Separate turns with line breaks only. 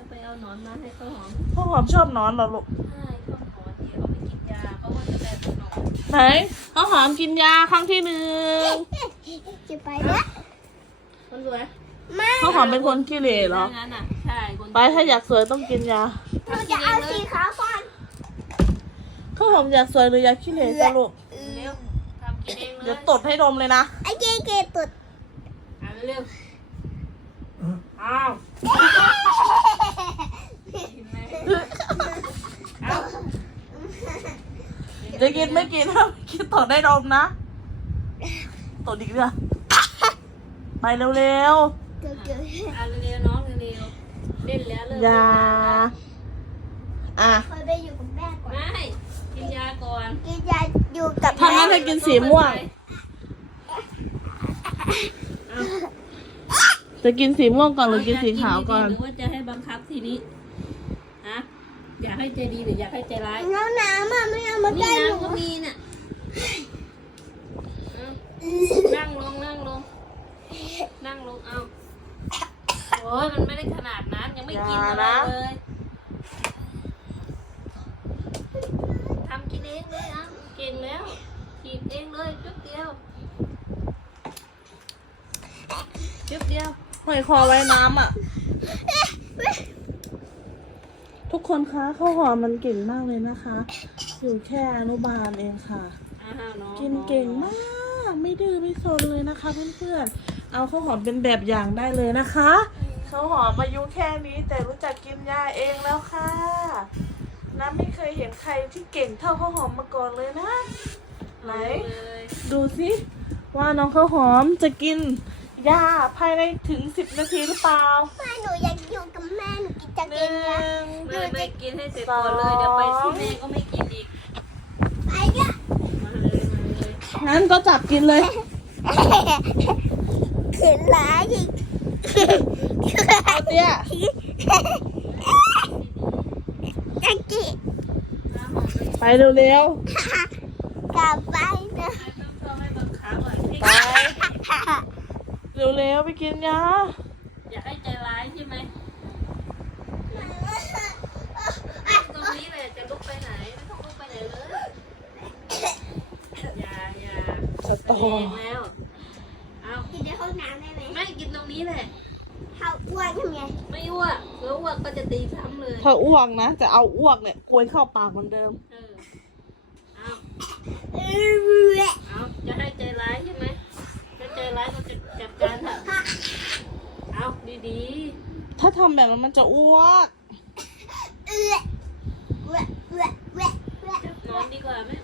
ไปเอาหนอนมาให้ข้าวหอม
ข้าวหอมชอบนอนเหรอลูก
ใช่ข้าวหอมเดี๋ยวเอาไปกินยาเพราะว่าจะได้เป็นหนอน
ไหนข้าวหอมกินยาครั้งที่ 1
จะไปแล้ว
คนรวย
ไม่
ข้าวหอมเป็นคนขี้เหร่เหรอ
งั้นอ่ะใช่คน
ไปถ้าอยากสวยต้องกินยา
หนูจะเอาสีขาวก่อน
ข้าวหอมอยากสวยหรืออยากขี้เหร่จ้ะลูก
เร็วทำกินเองเลย
เดี๋ยวตดให้ดมเลยนะ
ไอ้เกตุด
เร็วอ้าวกินไหมอ้าว
จะกินไม่กินถ้าไม่กินตดให้ดมนะตดอีกเรื่องไปเร็ว
เกือบ
เอาเร็วๆน้องเร็วๆเล่นแล้วเริ่ม
ๆยาอ่ะ
คอยไปอยู่กับแม่ก่อน
ไม่กินยาก่อน
กินยาอยู่กับ
ถ้างั้นให้กินสีม่วง จะกินสีม่วงก่อนหรือกินสีขาวก่อน
หรือว่าจะให้บังคับทีนี้ฮะอยากให้ใจดีหรืออยากให้ใจร้าย
น้ำอ่ะไม่เอามา
นี่
ใกล้หนู
น้ำก็มีน่ะนั่งลงนั่งลงนั่งลงเอาโอ้ยมันไม่ได้ขนาดนั้นยังไม่กินอะไรเลยทำกินเองเลยอ่ะเก่งแล้วขีดเองเลยจุ๊บเดียวจุ๊บเดียว
ห้อยคอไว้น้ำอ่ะ ทุกคนคะข้าวหอมมันเก่งมากเลยนะคะ อยู่แค่อนุบาลเองค่ะ
อ้าวน้อง
กินเก่งมาก ไม่ดื้อไม่ซนเลยนะคะเพื่อนๆ เอาข้าวหอมเป็นแบบอย่างได้เลยนะคะข้าวหอมอายุแค่นี้แต่รู้จักกินยาเองแล้วค่ะน้ำไม่เคยเห็นใครที่เก่งเท่าข้าวหอมมาก่อนเลยนะ ไหน
เลย
ดูสิว่าน้องข้าวหอมจะกินยาภายในถึง10 นาทีหรือเปล่า
ไม่หนูอยากอยู่กับแม่หนูกินจะ
ห
กิ
นึ่
นยาง
ไม่กินให้เสร็จก่อนเลยเดี๋ยวไปที่แม่ก็ไม่กินอีก
ไอ้เนี่ย
มาเลยมาเลย
งั้นก็จับกินเลย
ขืนร้ายอีก
เนี่ย
จะกิน
น้ำหอมเลย
ไปเร็ว
กลับไปนะ
ต้องให้บังคับอ่ะพี่
ๆไปเร็วๆไปกินยา
อยากให้ใจร้ายใช่ไหมตรงนี้เลยจะลุกไปไหนไม่ต้องลุกไปไหนเลยอย่า
สต
แส
อ
ดงแล้วเอา
กินในห้องน้ำได้ไหม
ไม่กินตรงนี้แหละ
ถ้าอ้วนทำไง
ไม่อ้วกแล้วอ้วกก็จะตีซ้ำเลย
ถ้าอ้วกนะจะเอาอ้วกเนี่ยกลวยเข้าปากเหมือนเดิม
เอาเอาจะให้ใจร้ายใช่ไหมถ้าใจร้ายก็จะจัดการเถอะเอาดี
ถ้าทำแบบนั้นมันจะอ้วก
ๆนอนดีกว่าไหม